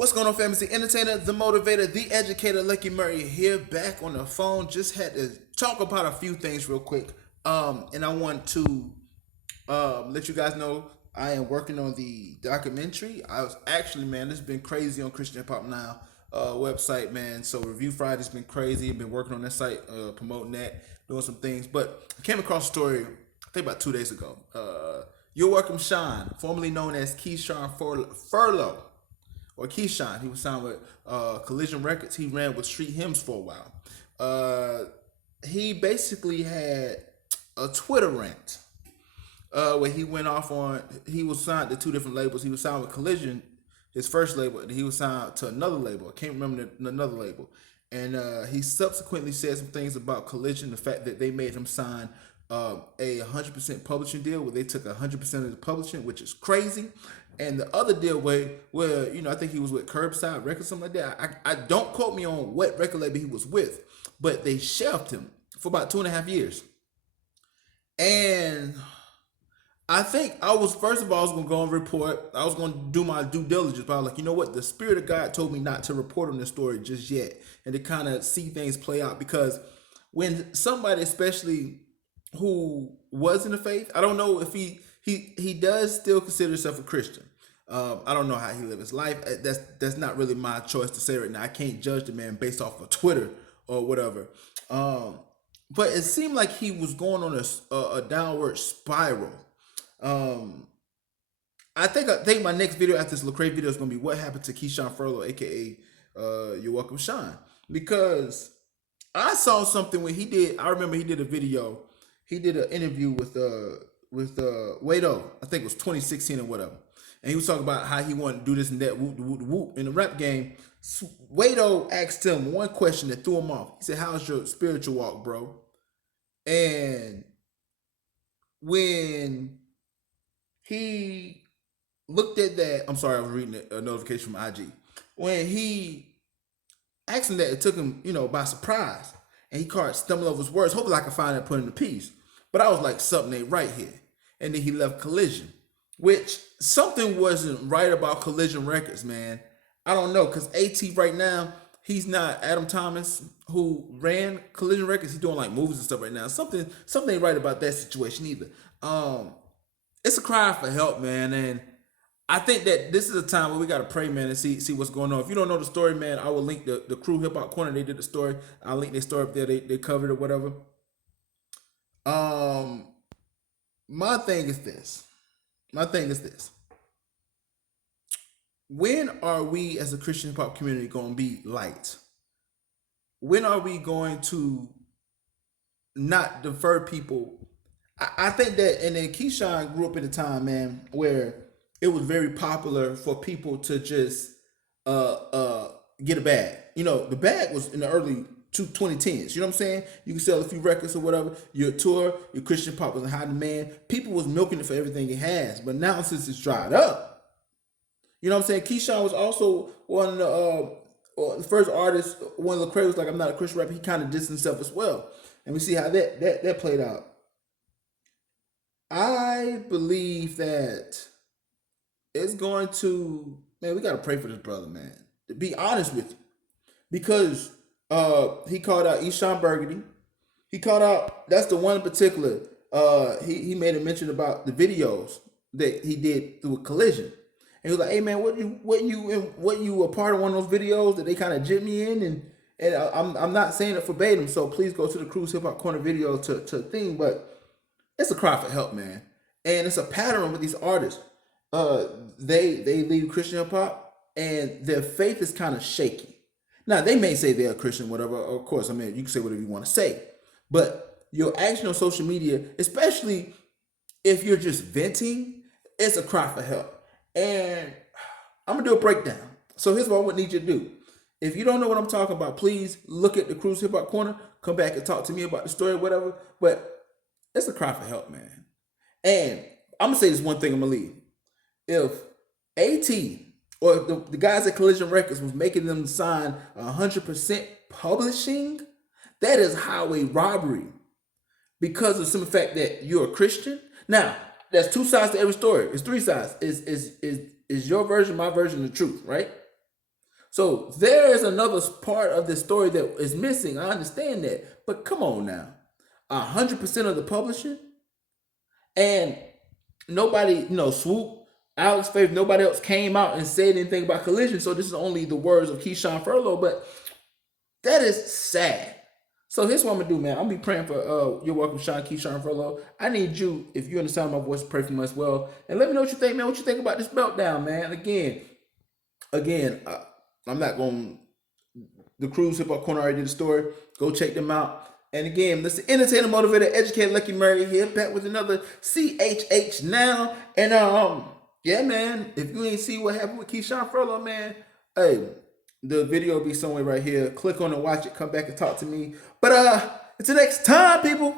What's going on, family? It's the entertainer, the motivator, the educator, Lucky Murray here, back on the phone. Just had to talk about a few things real quick. And I want to let you guys know I am working on the documentary. I was actually, man, it's been crazy on Christian Hip Hop Now website, man. So Review Friday's been crazy. I've been working on that site, promoting that, doing some things. But I came across a story, I think about 2 days ago. Yourwelcomeshon, formerly known as Keyshawn Furlow, or Keyshawn. He was signed with Collision Records. He ran with Street Hymns for a while. He basically had a Twitter rant where he went off on, he was signed to two different labels. He was signed with Collision, his first label, and he was signed to another label. I can't remember another label. And he subsequently said some things about Collision, the fact that they made him sign a 100% publishing deal where they took 100% of the publishing, which is crazy. And the other deal where I think he was with Curbside Records, something like that. I don't quote me on what record label he was with, but they shelved him for about 2.5 years. And I think first of all, I was going to go and report. I was going to do my due diligence, but I was like, you know what? The Spirit of God told me not to report on this story just yet and to kind of see things play out, because when somebody, especially who was in the faith, I don't know if he does still consider himself a Christian. I don't know how he lives his life. That's not really my choice to say right now. I can't judge the man based off of Twitter or whatever. But it seemed like he was going on a downward spiral. I think my next video after this Lecrae video is going to be what happened to Keyshawn Furlow, aka Yourwelcomeshon, because I saw something when he did. I remember he did a video. He did an interview with Wado. I think it was 2016 or whatever. And he was talking about how he wanted to do this and that, whoop, whoop, whoop. In the rap game, Wado asked him one question that threw him off. He said, "How's your spiritual walk, bro?" And when he looked at that, I'm sorry, I was reading a notification from IG. When he asked him that, it took him, by surprise. And he started stumbling over his words. Hopefully I can find that, put in the piece. But I was like, something ain't right here. And then he left Collision, which something wasn't right about Collision Records, man. I don't know, because AT right now, he's not Adam Thomas, who ran Collision Records. He's doing like movies and stuff right now. Something ain't right about that situation either. It's a cry for help, man. And I think that this is a time where we got to pray, man, and see what's going on. If you don't know the story, man, I will link the Crew Hip Hop Corner. They did the story. I'll link their story up there. They covered it or whatever. My thing is this. When are we as a Christian hip hop community going to be light? When are we going to not defer people? I think that, and then Keyshawn grew up in a time, man, where it was very popular for people to just get a bag. The bag was in the early 2010s. You know what I'm saying? You can sell a few records or whatever. Your tour, your Christian pop was in high demand. People was milking it for everything it has. But now since it's dried up, you know what I'm saying? Keyshawn was also one of the first artists. One of Lecrae was like, "I'm not a Christian rapper." He kind of distanced himself as well, and we see how that played out. I believe that it's going to, man, we got to pray for this brother, man. To be honest with you, because he called out Eshawn Burgundy. He called out, that's the one in particular. He made a mention about the videos that he did through a Collision. And he was like, "Hey man, what you a part of one of those videos that they kind of jit me in?" And I'm not saying it verbatim, so please go to the Cruise Hip Hop Corner video to thing, but it's a cry for help, man. And it's a pattern with these artists. They leave Christian hip hop and their faith is kind of shaky. Now they may say they're a Christian, whatever. Of course, I mean, you can say whatever you want to say, but your action on social media, especially if you're just venting, it's a cry for help. And I'm gonna do a breakdown. So here's what I would need you to do. If you don't know what I'm talking about, please look at the Cruise Hip Hop Corner. Come back and talk to me about the story, whatever. But it's a cry for help, man. And I'm gonna say this one thing. I'm gonna leave. If AT or the guys at Collision Records was making them sign 100% publishing, that is highway robbery because of some fact that you're a Christian. Now, there's two sides to every story. It's three sides. Is your version, my version, the truth, right? So there is another part of the story that is missing. I understand that, but come on now, 100% of the publishing, and nobody, Swoop, Alex Faith, nobody else came out and said anything about Collision. So this is only the words of Keyshawn Furlow, but that is sad. So here's what I'm gonna do, man. I'm gonna be praying for You're Welcome, Shon, Keyshawn Furlow. I need you, if you understand my voice, pray for me as well. And let me know what you think, man. What you think about this meltdown, man? Again, I'm not going. The Cruise Hip Hop Corner already did the story. Go check them out. And again, listen, entertainer, motivator, educator, Lucky Murray here, back with another CHH now. And yeah, man. If you ain't see what happened with Keyshawn Furlow, man, hey, the video will be somewhere right here. Click on it, watch it, come back and talk to me. But until next time, people.